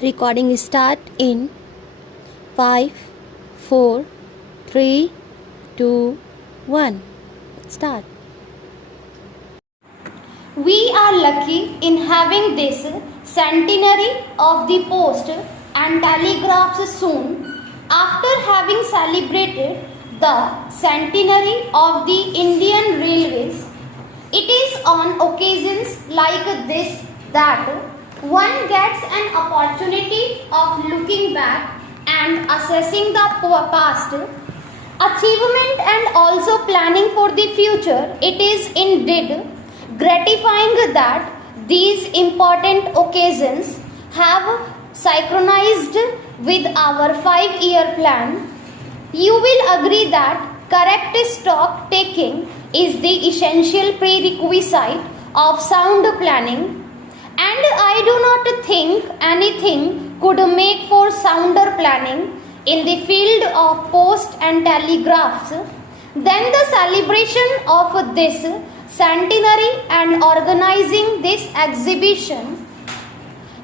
Recording start in 5, 4, 3, 2, 1. Start. We are lucky in having this centenary of the post and telegraphs soon after having celebrated the centenary of the Indian Railways. It is on occasions like this that one gets an opportunity of looking back and assessing the past achievement and also planning for the future. It is indeed gratifying that these important occasions have synchronized with our 5-year plan. You will agree that correct stock taking is the essential prerequisite of sound planning, and I do not think anything could make for sounder planning in the field of post and telegraphs than the celebration of this centenary and organizing this exhibition.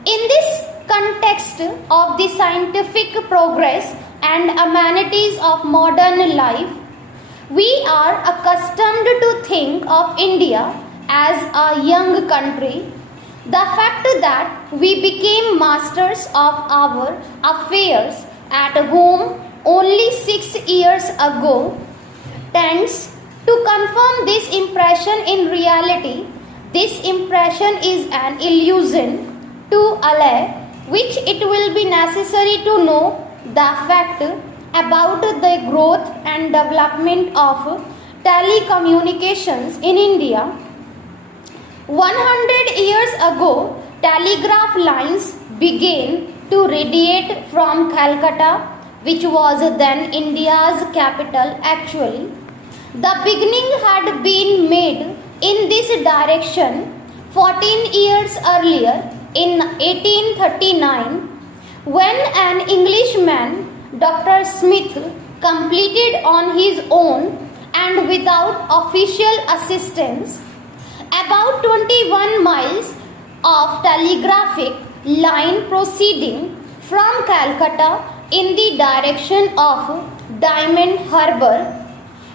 In this context of the scientific progress and amenities of modern life, we are accustomed to think of India as a young country. The fact that we became masters of our affairs at home only 6 years ago tends to confirm this impression. In reality, this impression is an illusion to allay which it will be necessary to know the fact about the growth and development of telecommunications in India. 100 years ago, telegraph lines began to radiate from Calcutta, which was then India's capital actually. The beginning had been made in this direction 14 years earlier in 1839 when an Englishman, Dr. Smith, completed on his own and without official assistance about 21 miles of telegraphic line proceeding from Calcutta in the direction of Diamond Harbour.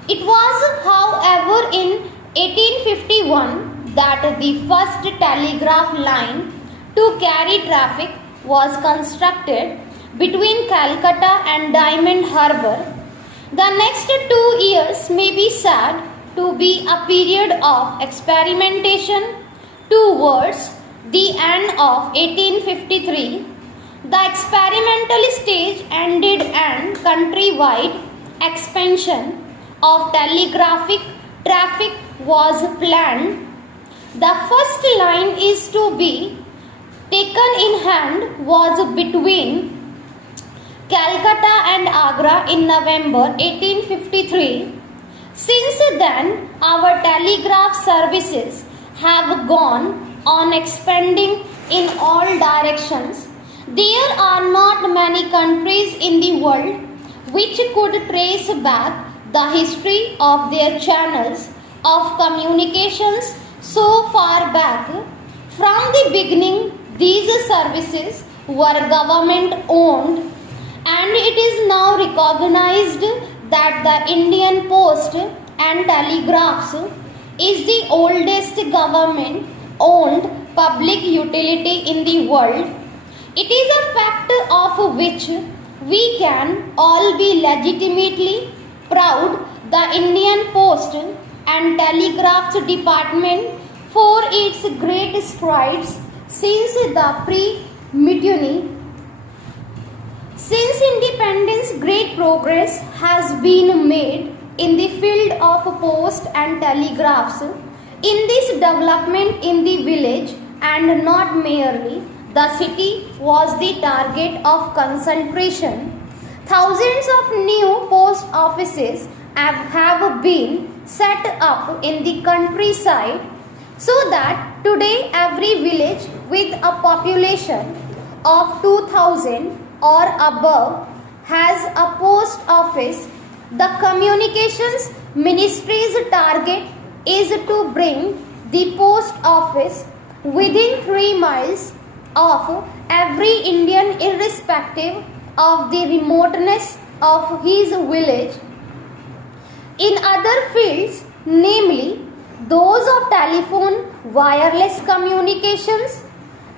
It was, however, in 1851 that the first telegraph line to carry traffic was constructed between Calcutta and Diamond Harbour. The next 2 years may be said to be a period of experimentation towards the end of 1853. The experimental stage ended and countrywide expansion of telegraphic traffic was planned. The first line is to be taken in hand was between Calcutta and Agra in November 1853. Since then, our telegraph services have gone on expanding in all directions. There are not many countries in the world which could trace back the history of their channels of communications so far back. From the beginning, these services were government owned, and it is now recognized that the Indian Post and Telegraphs is the oldest government owned public utility in the world. It is a fact of which we can all be legitimately proud. The Indian Post and Telegraphs Department for its great strides since the pre-mutiny. Since independence, great progress has been made in the field of post and telegraphs. In this development in the village and not merely the city was the target of concentration. Thousands of new post offices have been set up in the countryside, so that today every village with a population of 2000 or above has a post office. The communications ministry's target is to bring the post office within 3 miles of every Indian, irrespective of the remoteness of his village. In other fields, namely those of telephone, wireless communications,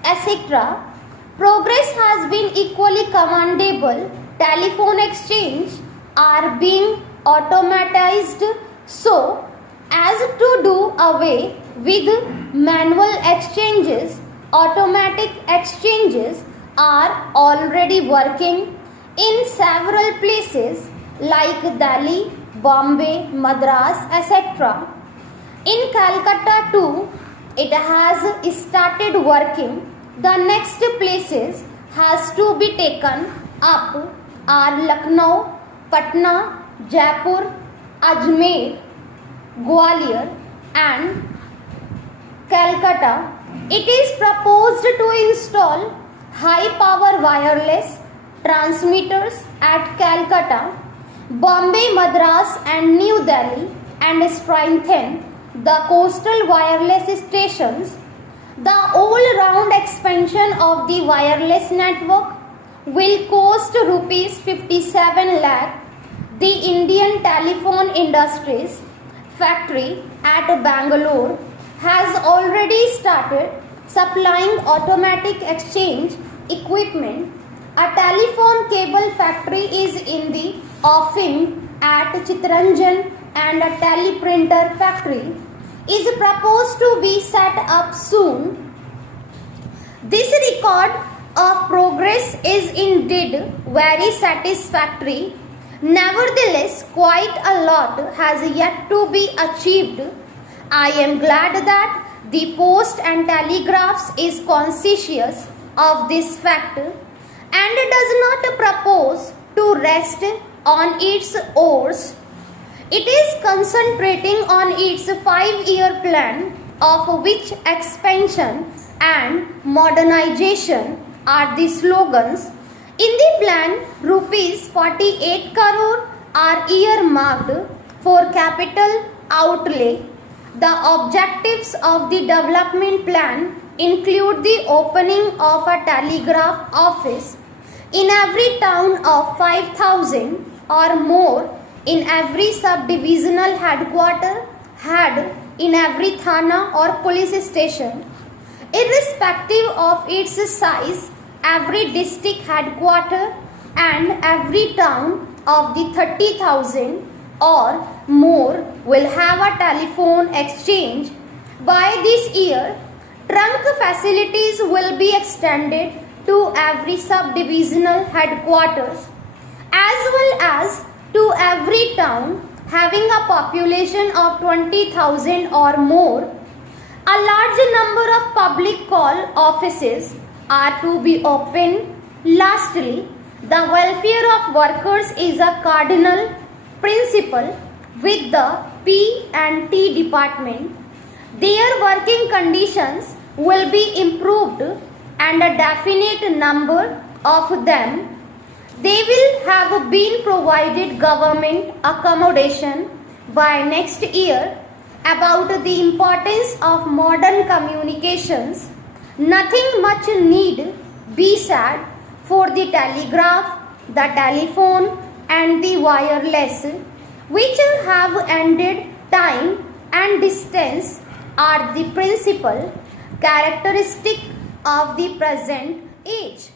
etc., progress has been equally commendable. Telephone exchange are being automatized so as to do away with manual exchanges. Automatic exchanges are already working in several places like Delhi, Bombay, Madras, etc. In Calcutta too, it has started working. The next places has to be taken up are Lucknow, Patna, Jaipur, Ajmer, Gwalior and Calcutta. It is proposed to install high power wireless transmitters at Calcutta, Bombay, Madras and New Delhi and strengthen the coastal wireless stations. The all-round expansion of the wireless network will cost rupees 57 lakh. The Indian Telephone Industries factory at Bangalore has already started supplying automatic exchange equipment. A telephone cable factory is in the offing at Chittaranjan and a teleprinter factory is proposed to be set up soon. This record of progress is indeed very satisfactory. Nevertheless, quite a lot has yet to be achieved. I am glad that the Post and Telegraphs is conscious of this fact and does not propose to rest on its oars. It is concentrating on its 5-year plan, of which expansion and modernization are the slogans. In the plan, rupees 48 crore are earmarked for capital outlay. The objectives of the development plan include the opening of a telegraph office in every town of 5,000 or more, in every sub-divisional headquarter, head in every thana or police station. Irrespective of its size, every district headquarter and every town of the 30,000 or more will have a telephone exchange. By this year, trunk facilities will be extended to every sub-divisional headquarters as well as to every town having a population of 20,000 or more. A large number of public call offices are to be opened. Lastly, the welfare of workers is a cardinal principle with the P&T department. Their working conditions will be improved and a definite number of them. They will have been provided government accommodation by next year. About the importance of modern communications, nothing much need be said, for the telegraph, the telephone and the wireless, which have ended time and distance, are the principal characteristic of the present age.